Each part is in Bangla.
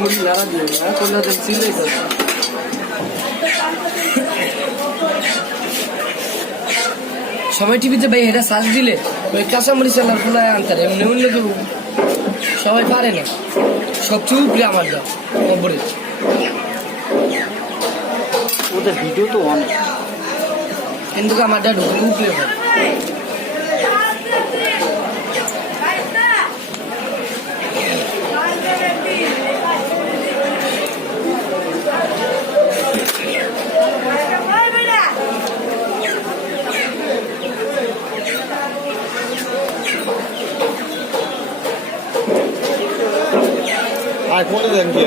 মুড়ি নাড়া দিয়ে না করলে তো চিল্লাই করছে। সবাই টিভিতে ভাই এটা সার্চ দিলে ওই কাঁচামরিচ চালার খোলায় আনতার এমনি অন্য কেউ সবাই পারে না। সবচেয়ে উপরে আমার দা খবরে ওদের ভিডিও তো অনেক, কিন্তু আমার দা ঢুকে উপরে হয়। আর কোনে দেন কি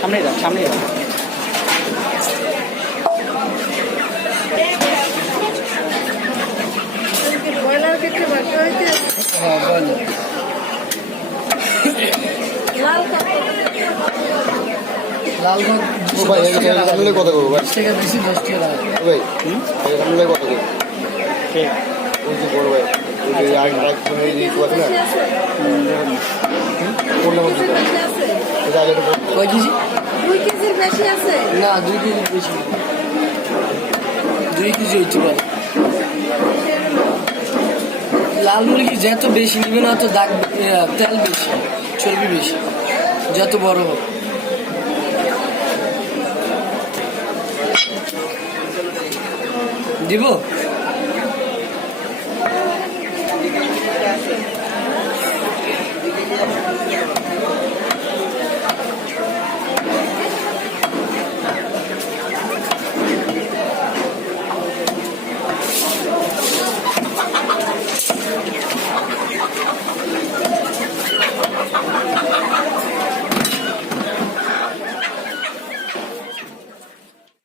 সামনে যান সামনে যান। হ্যাঁ বলো লালগঞ্জ কথা করবো ভাই, 10 টাকা বেশি 10 টাকা ভাই কথা করবো ওই যে বড় ভাই ওই যে আর আছে না করলে মধ্যে কয় কেজি? 2 কেজির বেশি আছে। না 2 কেজি বেশি 2 কেজি হইতে পারে। লাল মুরগি যত বেশি নিবে না, অত দাগ তেল বেশি, চর্বি বেশি, যত বড় হোক। দিব